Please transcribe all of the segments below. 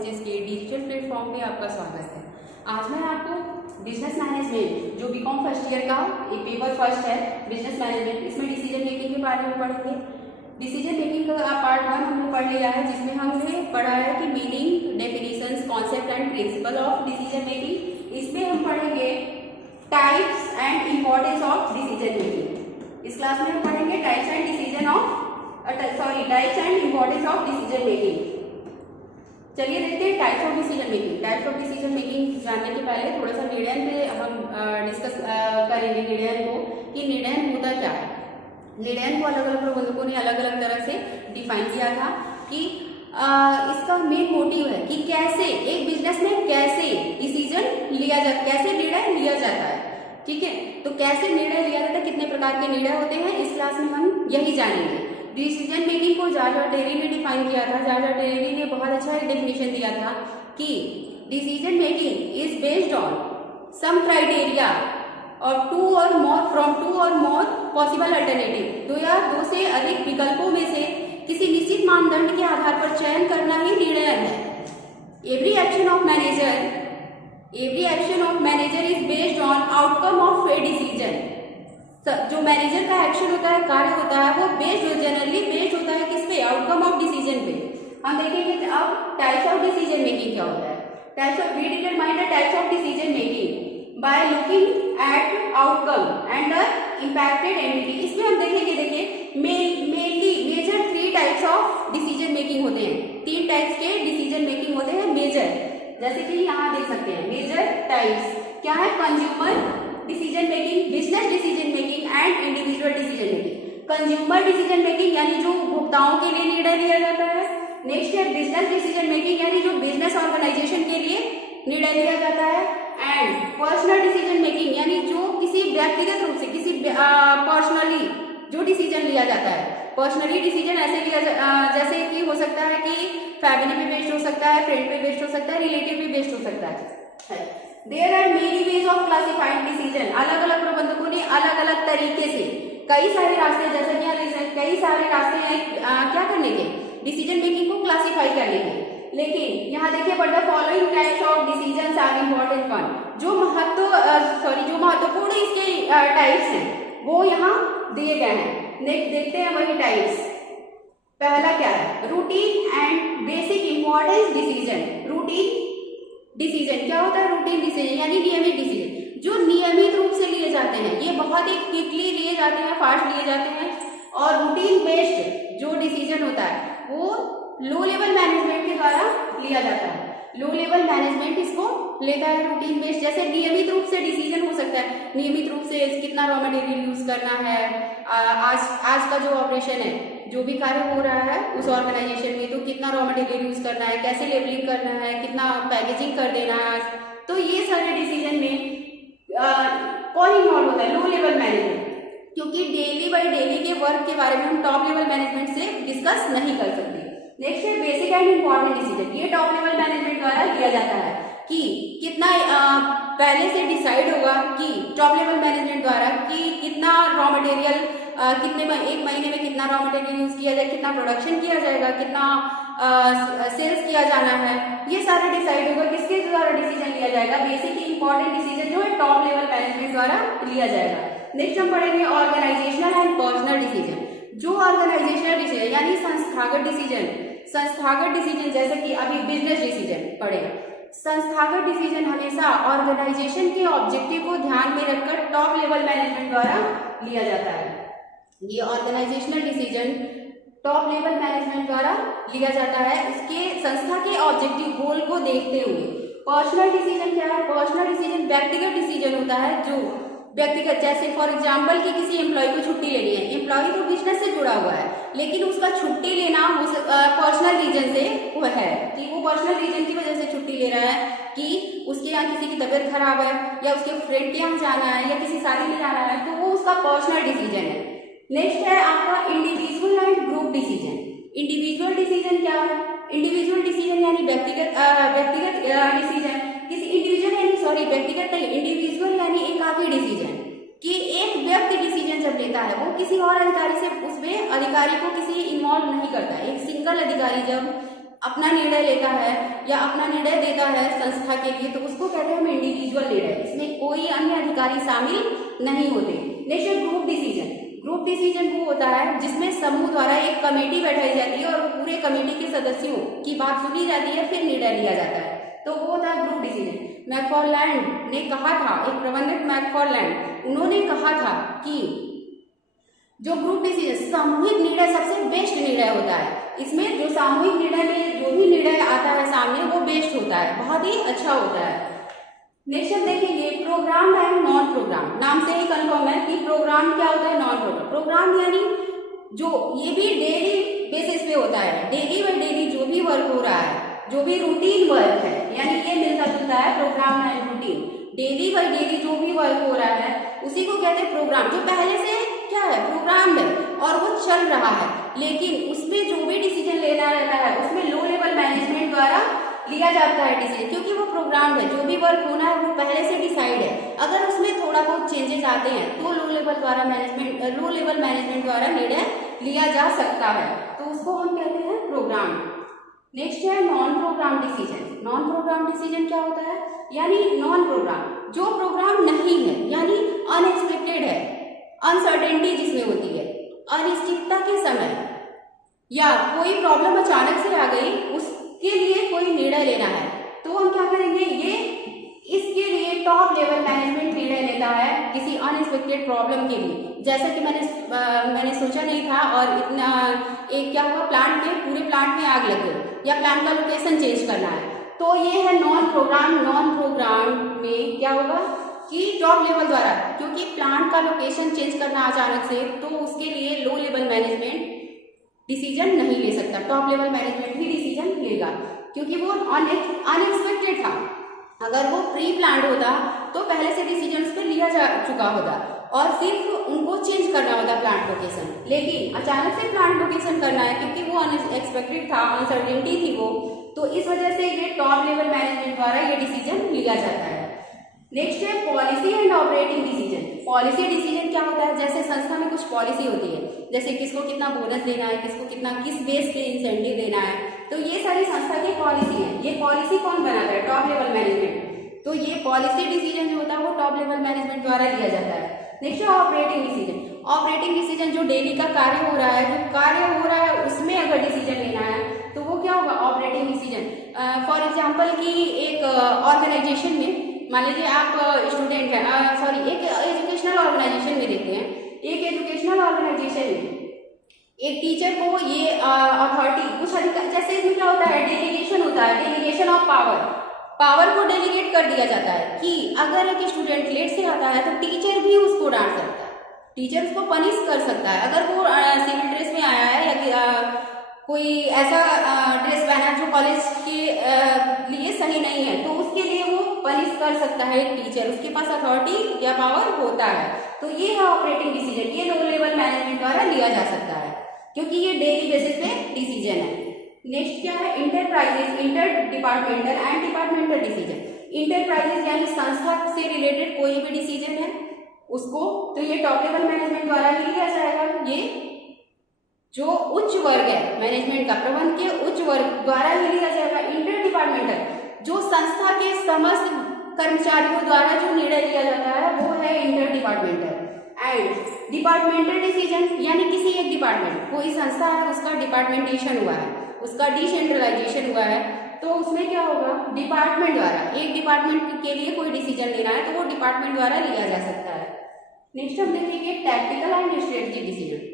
Colleges के digital platform पे आपका स्वागत है। आज मैं आपको बिजनेस मैनेजमेंट जो बीकॉम फर्स्ट ईयर का एक पेपर फर्स्ट है बिजनेस मैनेजमेंट, इसमें डिसीजन मेकिंग के बारे में पढ़ेंगे। डिसीजन मेकिंग का पार्ट 1 हमने पढ़ लिया है, जिसमें हमने पढ़ा है कि meaning, definitions, concept and principle of decision making. इसमें हम पढ़ेंगे types and importance of decision making. इस क्लास में हम पढ़ेंगे types and importance of decision making. चलिए देखते हैं types of decision making. Types of decision making जानने के पहले थोड़ा सा निर्णय पे हम डिस्कस करेंगे निर्णय को, कि निर्णय होता क्या है। निर्णय को अलग अलग प्रबंधकों ने अलग अलग तरह से डिफाइन किया था कि इसका मेन मोटिव है कि कैसे एक बिजनेस में कैसे डिसीजन लिया जाता, कैसे निर्णय लिया जाता है। ठीक है, तो कैसे निर्णय लिया जाता है, कितने प्रकार के निर्णय होते हैं, इस क्लास में हम यही जानेंगे। डिसीजन मेकिंग को जॉर्ज टेरी ने डिफाइन किया था। जॉर्ज टेरी ने बहुत अच्छा एक डेफिनेशन दिया था कि decision making is based on some criteria और two or more possible alternative. दो या दो से अधिक विकल्पों में से किसी निश्चित मानदंड के आधार पर चयन करना ही निर्णय है। Every action of manager is based on outcome of a decision. जो मैनेजर का एक्शन होता है, कार्य होता है, वो जनरली बेस्ड होता है किस पे, आउटकम ऑफ डिसीजन पे। हम देखेंगे अब टाइप्स ऑफ डिसीजन मेकिंग क्या होता है। Types of we determine the types of decision making by looking at outcome and the impacted entity. इसमें हम देखेंगे, देखिए mainly major 3 types of decision making होते हैं। 3 टाइप्स के डिसीजन मेकिंग होते हैं मेजर, जैसे कि यहाँ देख सकते हैं। मेजर टाइप्स क्या है, consumer decision making, business decision making and individual decision making. Consumer decision making यानी जो उपभोक्ताओं के लिए निर्णय लिया जाता है। नेक्स्ट है बिजनेस डिसीजन मेकिंग यानी जो बिजनेस ऑर्गेनाइजेशन के लिए निर्णय लिया जाता है। एंड पर्सनल डिसीजन मेकिंग यानी जो किसी व्यक्तिगत रूप से किसी पर्सनली जो डिसीजन लिया जाता है। पर्सनली डिसीजन ऐसे लिया जैसे कि हो सकता है कि फैमिली पे बेस्ड हो सकता है, फ्रेंड पे बेस्ड हो सकता है, रिलेटिव पे बेस्ड हो सकता है। There are many ways of classifying decision। अलग अलग प्रबंधकों ने अलग अलग तरीके से कई सारे रास्ते, जैसे कि कई सारे रास्ते हैं क्या करने के, डिसीजन मेकिंग को क्लासिफाई करने के। लेकिन यहाँ देखिए, but the following types of decision are important one. जो महत्वपूर्ण इसके टाइप्स हैं वो यहाँ दिए गए हैं। नेक्स्ट देखते हैं वही टाइप्स। पहला क्या है, routine and basic importance decision. Routine decision क्या होता है, रूटीन डिसीजन यानी नियमित डिसीजन जो नियमित रूप से लिए जाते हैं। ये बहुत ही क्विकली लिए जाते हैं, फास्ट लिए जाते हैं। और रूटीन बेस्ड जो डिसीजन होता है वो लो लेवल मैनेजमेंट के द्वारा लिया जाता है। लो लेवल मैनेजमेंट इसको लेता है रूटीन बेस्ड। जैसे नियमित रूप से डिसीजन हो सकता है, नियमित रूप से कितना रॉ मटेरियल यूज करना है, आज का जो ऑपरेशन है, जो भी कार्य हो रहा है उस ऑर्गेनाइजेशन में, तो कितना रॉ मटेरियल यूज करना है, कैसे लेबलिंग करना है, कितना पैकेजिंग कर देना है। तो ये सारे डिसीजन में कौन इन्वॉल्व होता है, लो लेवल मैनेजमेंट, क्योंकि डेली बाय डेली के वर्क के बारे में हम टॉप लेवल मैनेजमेंट से डिस्कस नहीं कर सकते। नेक्स्ट है बेसिक एंड इंपॉर्टेंट डिसीजन। ये टॉप लेवल मैनेजमेंट द्वारा लिया जाता है कि कितना पहले से डिसाइड होगा कि टॉप लेवल मैनेजमेंट द्वारा कि कितना रॉ मटेरियल कितने एक महीने में कितना रॉ मटेरियल यूज किया जाए, कितना प्रोडक्शन किया जाएगा, कितना सेल्स किया जाना है। ये सारा डिसाइड होगा किसके द्वारा डिसीजन लिया जाएगा, बेसिक इंपॉर्टेंट डिसीजन जो है टॉप लेवल मैनेजमेंट द्वारा लिया जाएगा। नेक्स्ट हम पढ़ेंगे ऑर्गेनाइजेशनल एंड पर्सनल डिसीजन। जो ऑर्गेनाइजेशनल डिसीजन यानी संस्थागत डिसीजन जैसे कि अभी बिजनेस डिसीजन पढ़ेगा। संस्थागत डिसीजन हमेशा ऑर्गेनाइजेशन के ऑब्जेक्टिव को ध्यान में रखकर टॉप लेवल मैनेजमेंट द्वारा लिया जाता है। ये organisational decision top level management द्वारा लिया जाता है, इसके संस्था के ऑब्जेक्टिव गोल को देखते हुए। पर्सनल डिसीजन क्या है, पर्सनल डिसीजन व्यक्तिगत डिसीजन होता है जो व्यक्तिगत, जैसे फॉर एग्जांपल कि किसी एम्प्लॉय को छुट्टी लेनी है। एम्प्लॉय तो बिजनेस से जुड़ा हुआ है, लेकिन उसका छुट्टी लेना पर्सनल रीजन से वो है कि वो पर्सनल रीजन की वजह से छुट्टी ले रहा है, कि उसके यहाँ किसी की तबीयत खराब है या उसके फ्रेंड के यहाँ जाना है या किसी शादी में जाना है, तो वो उसका पर्सनल डिसीजन है। नेक्स्ट है आपका individual and group decision. Individual decision क्या है, इंडिविजुअल डिसीजन यानी व्यक्तिगत डिसीजन, किसी इंडिविजुअल यानी व्यक्तिगत नहीं, इंडिविजुअल यानी एकाकी डिसीजन, कि एक व्यक्ति डिसीजन जब लेता है वो किसी और अधिकारी से, उसमें अधिकारी को किसी इन्वॉल्व नहीं करता है। एक सिंगल अधिकारी जब अपना निर्णय लेता है या अपना निर्णय देता है संस्था के लिए, तो उसको कहते हैं हम इंडिविजुअल लीडर। इसमें कोई अन्य अधिकारी शामिल नहीं होते। Next group decision. Group decision वो होता है जिसमें समूह द्वारा एक कमेटी बैठाई जाती है और पूरे कमेटी के सदस्यों की बात सुनी जाती है, फिर निर्णय लिया जाता है, तो वो होता है ग्रुप डिसीजन। मैकफार्लैंड ने कहा था, एक प्रबंधक मैकफार्लैंड, उन्होंने कहा था कि जो ग्रुप डिसीजन सामूहिक निर्णय सबसे बेस्ट निर्णय होता है। इसमें जो सामूहिक निर्णय में जो भी निर्णय आता है सामने वो बेस्ट होता है, बहुत ही अच्छा होता है। नेक्स्ट हम देखेंगे प्रोग्राम एंड नॉन प्रोग्राम। नाम से ही कंफर्म है कि प्रोग्राम क्या होता है, नॉन प्रोग्राम। प्रोग्राम यानी जो ये भी डेली बेसिस पे होता है, डेली बाय डेली जो भी वर्क हो रहा है, जो भी रूटीन वर्क है, यानी ये मिलता जुलता है programme and routine. Daily by daily जो भी वर्क हो रहा है उसी को कहते हैं प्रोग्राम, जो पहले से क्या है प्रोग्राम है और वो चल रहा है, लेकिन उसमें जो भी डिसीजन लेना रहता है उसमें लो लेवल मैनेजमेंट द्वारा लिया जाता है डिसीजन, क्योंकि वो प्रोग्राम है, जो भी वर्क होना है वो पहले से डिसाइड है। अगर उसमें थोड़ा बहुत चेंजेस आते हैं तो लो लेवल मैनेजमेंट द्वारा निर्णय लिया जा सकता है, तो उसको हम कहते हैं प्रोग्राम। नेक्स्ट है non programme decision. Non programme decision क्या होता है, यानी नॉन प्रोग्राम, जो प्रोग्राम नहीं है, यानी अनएक्सपेक्टेड है, अनसर्टेनिटी जिसमें होती है, अनिश्चितता के समय या कोई प्रॉब्लम अचानक से आ गई, उसके लिए कोई निर्णय लेना है, तो हम क्या करेंगे, ये इसके लिए टॉप लेवल मैनेजमेंट निर्णय लेता है किसी अनएक्सपेक्टेड प्रॉब्लम के लिए। जैसा कि मैंने सोचा नहीं था और इतना एक क्या हुआ, प्लांट में पूरे प्लांट में आग लग गई या प्लांट का लोकेशन चेंज करना है, तो ये है नॉन प्रोग्राम। नॉन प्रोग्राम में क्या होगा कि टॉप लेवल द्वारा, क्योंकि प्लांट का लोकेशन चेंज करना अचानक से, तो उसके लिए लो लेवल मैनेजमेंट डिसीजन नहीं ले सकता, टॉप लेवल मैनेजमेंट ही डिसीजन लेगा, क्योंकि वो अनएक्सपेक्टेड था। अगर वो प्री प्लान्ड होता तो पहले से डिसीजन उस पर लिया जा चुका होता और सिर्फ उनको चेंज करना होता प्लांट लोकेशन, लेकिन अचानक से प्लांट लोकेशन करना है क्योंकि वो अनएक्सपेक्टेड था, अनसर्टेनिटी थी वो, तो इस वजह से ये टॉप लेवल मैनेजमेंट द्वारा ये डिसीजन लिया जाता है। नेक्स्ट है policy and operating decision. Policy decision क्या होता है, जैसे संस्था में कुछ पॉलिसी होती है, जैसे किसको कितना बोनस देना है, किसको कितना किस बेस पे इंसेंटिव देना है, तो ये सारी संस्था की पॉलिसी है। ये पॉलिसी कौन बनाता है, टॉप लेवल मैनेजमेंट। तो ये पॉलिसी डिसीजन जो होता है वो टॉप लेवल मैनेजमेंट द्वारा लिया जाता है। नेक्स्ट है ऑपरेटिंग डिसीजन। ऑपरेटिंग डिसीजन जो डेली का कार्य हो रहा है, जो कार्य हो रहा है उसमें अगर डिसीजन लेना है तो वो क्या होगा, ऑपरेटिंग डिसीजन। फॉर एग्जाम्पल कि एक ऑर्गेनाइजेशन में, मान लीजिए आप स्टूडेंट हैं, एक एजुकेशनल ऑर्गेनाइजेशन में देखते हैं, एक एजुकेशनल ऑर्गेनाइजेशन में एक टीचर को ये अथॉरिटी कुछ अधिकार, जैसे इसमें क्या होता है, डेलीगेशन होता है, डेलीगेशन ऑफ पावर को डेलीगेट कर दिया जाता है कि अगर एक स्टूडेंट लेट से आता है तो टीचर भी उसको डांट सकता है, टीचर उसको पनिश कर सकता है। अगर वो सिविल ड्रेस में आया है या कोई ऐसा ड्रेस पहना है जो कॉलेज के लिए सही नहीं है, तो उसके लिए वो पनिश कर सकता है टीचर, उसके पास अथॉरिटी या पावर होता है। तो ये है ऑपरेटिंग डिसीजन, ये लो लेवल मैनेजमेंट द्वारा लिया जा सकता है क्योंकि ये डेली बेसिस पे डिसीजन है। नेक्स्ट क्या है, enterprises, inter departmental and departmental decision. Enterprises यानी संस्था से रिलेटेड कोई भी डिसीजन है उसको, तो ये टॉप लेवल मैनेजमेंट द्वारा ही लिया जाएगा। ये जो उच्च वर्ग है मैनेजमेंट का, प्रबंधन के उच्च वर्ग द्वारा ही लिया जाएगा। इंटर डिपार्टमेंटल जो संस्था के समस्त कर्मचारियों द्वारा जो निर्णय लिया जाता है वो है inter departmental. And departmental decision यानी किसी एक डिपार्टमेंट, कोई संस्था है उसका डिपार्टमेंटेशन हुआ है, उसका डिसेंट्रलाइजेशन हुआ है, तो उसमें क्या होगा, डिपार्टमेंट द्वारा, एक डिपार्टमेंट के लिए कोई डिसीजन लेना है तो वो डिपार्टमेंट द्वारा लिया जा सकता है। नेक्स्ट हम देखेंगे tactical and strategic decision.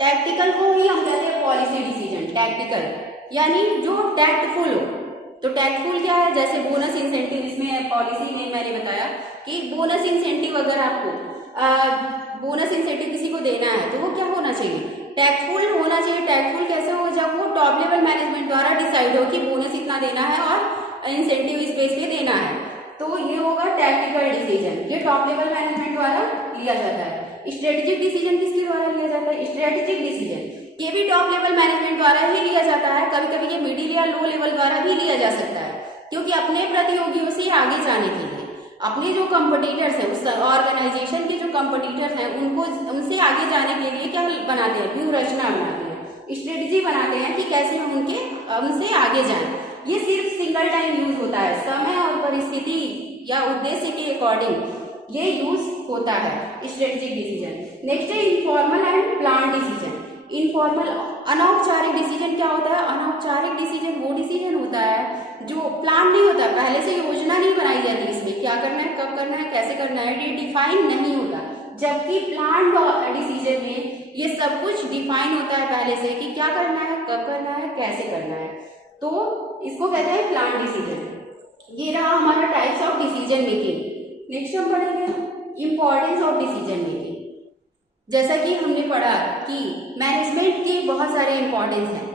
Tactical को ही हम कहते हैं पॉलिसी डिसीजन। टैक्टिकल यानी जो टैक्टफुल हो, तो टैक्टफुल क्या है, जैसे बोनस इंसेंटिव, इसमें पॉलिसी में मैंने बताया कि बोनस इंसेंटिव, अगर आपको बोनस इंसेंटिव किसी को देना है तो वो क्या होना चाहिए, टैक्टफुल होना चाहिए। टैक्टफुल कैसे हो, जब वो टॉप लेवल मैनेजमेंट द्वारा डिसाइड हो कि बोनस इतना देना है और इंसेंटिव इस बेस पे देना है, तो ये होगा टैक्टिकल डिसीजन, ये टॉप लेवल मैनेजमेंट द्वारा लिया जाता है। स्ट्रेटेजिक डिसीजन किसके द्वारा लिया जाता है, स्ट्रेटेजिक डिसीजन ये भी टॉप लेवल मैनेजमेंट द्वारा ही लिया जाता है। कभी कभी ये मिडिल या लो लेवल द्वारा भी लिया जा सकता है, क्योंकि अपने प्रतियोगियों से आगे जाने के लिए, अपने जो कॉम्पिटिटर्स हैं, उस ऑर्गेनाइजेशन के जो कॉम्पिटिटर्स हैं, उनको उनसे आगे जाने के लिए क्या बनाते हैं, व्यूह रचना बनाते हैं। स्ट्रेटेजी बनाते हैं कि कैसे हम उनसे आगे जाएं। ये सिर्फ सिंगल टाइम यूज होता है, समय और परिस्थिति या उद्देश्य के अकॉर्डिंग ये यूज होता है स्ट्रेटेजिक डिसीजन। नेक्स्ट है informal and plan decision. Informal अनौपचारिक डिसीजन क्या होता है? अनौपचारिक डिसीजन वो डिसीजन होता है जो प्लान नहीं होता, पहले से योजना नहीं बनाई जाती, इसमें क्या करना है, कब करना है, कैसे करना है, ये डिफाइन नहीं होता। जबकि प्लान डिसीजन में ये सब कुछ डिफाइन होता है पहले से कि क्या करना है, कब करना है, कैसे करना है, तो इसको कहते हैं प्लान डिसीजन। ये रहा हमारा types of decision making. Next हम पढ़ेंगे इंपॉर्टेंस ऑफ डिसीजन मेकिंग। जैसा कि हमने पढ़ा कि मैनेजमेंट के बहुत सारे इंपॉर्टेंस हैं,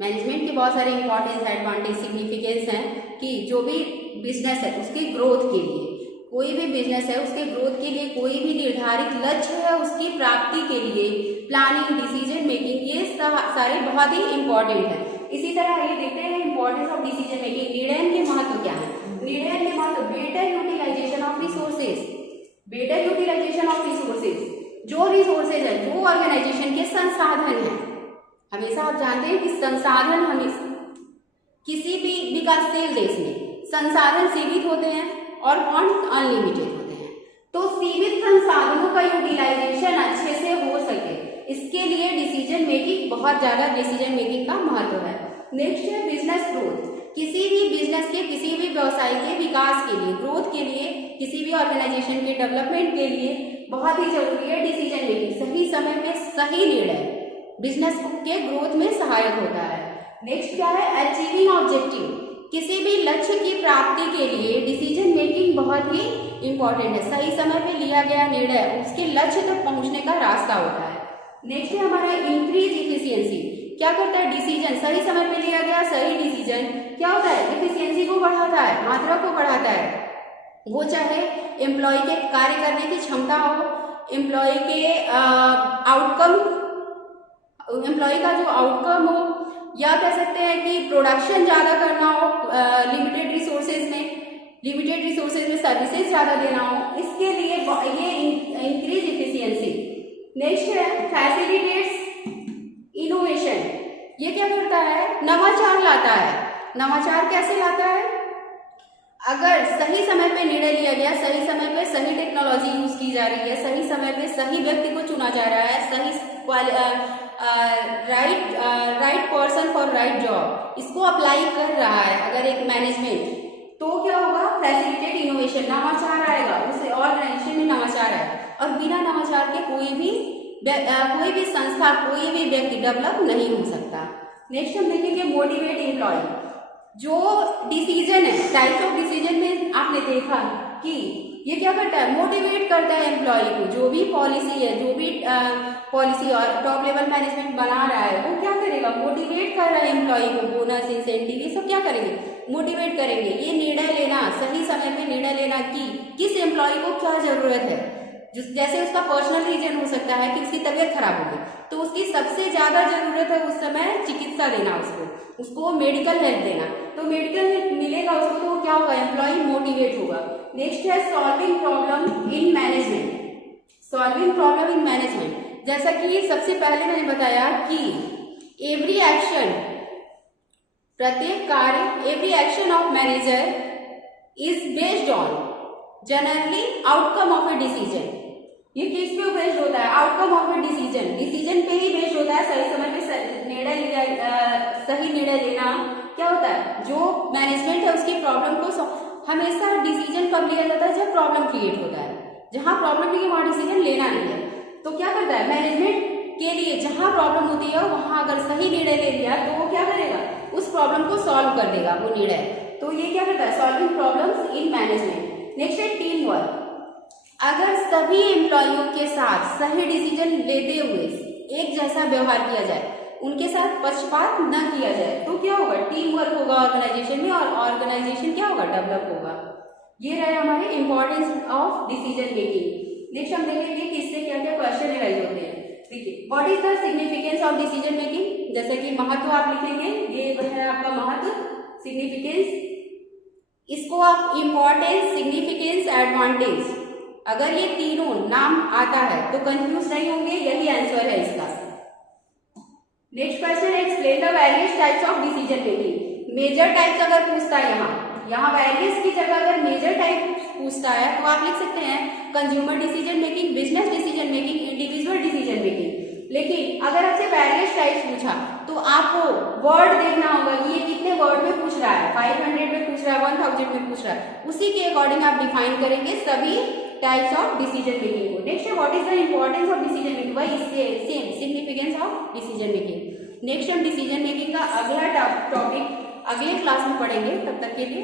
मैनेजमेंट के बहुत सारे इंपॉर्टेंस एडवांटेज सिग्निफिकेंस हैं कि जो भी बिजनेस है उसकी ग्रोथ के लिए, कोई भी बिजनेस है उसके ग्रोथ के लिए, कोई भी निर्धारित लक्ष्य है उसकी प्राप्ति के लिए प्लानिंग, डिसीजन मेकिंग, ये सारे बहुत ही इंपॉर्टेंट है। इसी तरह ये देखते हैं इंपॉर्टेंस ऑफ डिसीजन मेकिंग। निर्णय के महत्व क्या है? निर्णय के महत्व better utilisation of resources, better utilisation of resources, जो रिसोर्सेज है, जो ऑर्गेनाइजेशन के संसाधन है, हमेशा आप जानते हैं कि संसाधन हमेशा किसी भी विकासशील देश में संसाधन सीमित होते हैं और फंड अनलिमिटेड होते हैं, तो सीमित संसाधनों का यूटिलाइजेशन अच्छे से हो सके इसके लिए डिसीजन मेकिंग, बहुत ज्यादा डिसीजन मेकिंग का महत्व है। नेक्स्ट है बिजनेस ग्रोथ। किसी भी बिजनेस के, किसी भी व्यवसाय के विकास के लिए, ग्रोथ के लिए, किसी भी ऑर्गेनाइजेशन के डेवलपमेंट के लिए बहुत ही जरूरी है डिसीजन मेकिंग। सही समय पे सही निर्णय बिजनेस के ग्रोथ में सहायक होता है। नेक्स्ट क्या है? Achieving objective. किसी भी लक्ष्य की प्राप्ति के लिए डिसीजन मेकिंग बहुत ही इंपॉर्टेंट है। सही समय पे लिया गया निर्णय उसके लक्ष्य तक पहुंचने का रास्ता होता है। नेक्स्ट है हमारा इंक्रीज इफिशियंसी। क्या करता है डिसीजन? सही समय पे लिया गया सही डिसीजन क्या होता है? इफिशियंसी को बढ़ाता है, मात्रा को बढ़ाता है। वो चाहे एम्प्लॉय के कार्य करने की क्षमता हो, एम्प्लॉय के आउटकम, एम्प्लॉय का जो आउटकम हो, या कह सकते हैं कि प्रोडक्शन ज्यादा करना हो, लिमिटेड रिसोर्सेज में सर्विसेज ज्यादा देना हो, इसके लिए ये इंक्रीज इफिशियंसी। नेक्स्ट है फैसिलिटेट्स इनोवेशन। ये क्या करता है? नवाचार लाता है। नवाचार कैसे लाता है? अगर सही समय पे निर्णय लिया गया, सही समय पे सही टेक्नोलॉजी यूज की जा रही है, सही समय पे सही व्यक्ति को चुना जा रहा है, सही right person for right job, इसको अप्लाई कर रहा है अगर एक मैनेजमेंट, तो क्या होगा? फैसिलिटेट इनोवेशन, नवाचार आएगा, उसे ऑर्गेनाइजेशन में नवाचार आएगा। और बिना नवाचार के कोई भी संस्था, कोई भी व्यक्ति डेवलप नहीं हो सकता। नेक्स्ट हम देखेंगे मोटिवेट एम्प्लॉय। जो डिसीजन है, टाइप्स ऑफ डिसीजन में आपने देखा कि ये क्या करता है? मोटिवेट करता है एम्प्लॉय को। जो भी पॉलिसी है, जो भी पॉलिसी और टॉप लेवल मैनेजमेंट बना रहा है, वो क्या करेगा? मोटिवेट कर रहा है एम्प्लॉय को। बोनस, इंसेंटिव, ये सब क्या करेंगे? मोटिवेट करेंगे। ये निर्णय लेना, सही समय पे निर्णय लेना कि किस एम्प्लॉय को क्या जरूरत है। जैसे उसका पर्सनल रीजन हो सकता है कि उसकी तबीयत खराब हो गई, तो उसकी सबसे ज्यादा जरूरत है उस समय चिकित्सा देना, उसको मेडिकल हेल्प देना, तो मेडिकल हेल्प मिलेगा उसको, तो क्या होगा? एम्प्लॉय मोटिवेट होगा। नेक्स्ट है solving problem in management. Solving problem in management, जैसा कि सबसे पहले मैंने बताया कि एवरी एक्शन, प्रत्येक कार्य, every action of manager is based on generally outcome of a decision. ये किस पे बेस्ड होता है? Outcome of a decision, decision पे ही बेस्ड होता है। सही समय पे सही निर्णय लेना क्या होता है? जो मैनेजमेंट है उसकी प्रॉब्लम को, हमेशा डिसीजन कब लिया जाता है? जब प्रॉब्लम क्रिएट होता है। जहां प्रॉब्लम नहीं है वहां डिसीजन लेना नहीं है, तो क्या करता है? मैनेजमेंट के लिए जहां प्रॉब्लम होती है वहां अगर सही निर्णय ले लिया तो वो क्या करेगा? उस प्रॉब्लम को सॉल्व कर देगा वो निर्णय। तो ये क्या करता है? Solving problems in management. Next है टीम वर्क। अगर सभी एम्प्लॉइयों के साथ सही डिसीजन लेते हुए एक जैसा व्यवहार किया जाए, उनके साथ पक्षपात न किया जाए, तो क्या होगा? टीम वर्क होगा ऑर्गेनाइजेशन में, और ऑर्गेनाइजेशन क्या होगा? डेवलप होगा। ये रहे हमारे importance of decision making. Next हम देखेंगे कि इससे क्या क्या क्वेश्चन एराइज होते हैं। देखिए, what is the significance of decision making? जैसे कि महत्व आप लिखेंगे, ये है आपका महत्व, सिग्निफिकेंस, इसको आप इंपॉर्टेंस, सिग्निफिकेंस, एडवांटेज, अगर ये तीनों नाम आता है तो कंफ्यूज नहीं होंगे, यही आंसर है इसका। नेक्स्ट क्वेश्चन है explain the various types of decision making. Major types अगर पूछता है यहाँ वेरियस की जगह अगर मेजर टाइप पूछता है तो आप लिख सकते हैं consumer decision making, business decision making, individual decision making. लेकिन अगर आपसे वेरियस टाइप्स पूछा तो आपको वर्ड देखना होगा कि ये कितने वर्ड में पूछ रहा है, 500 में पूछ रहा है, 1000 में पूछ रहा है, उसी के अकॉर्डिंग आप डिफाइन करेंगे सभी टाइप्स ऑफ डिसीजन मेकिंग को। नेक्स्ट है what is the importance of decision making, वही same significance of decision making. Next हम डिसीजन मेकिंग का अगला टॉपिक अगले क्लास में पढ़ेंगे। तब तक के लिए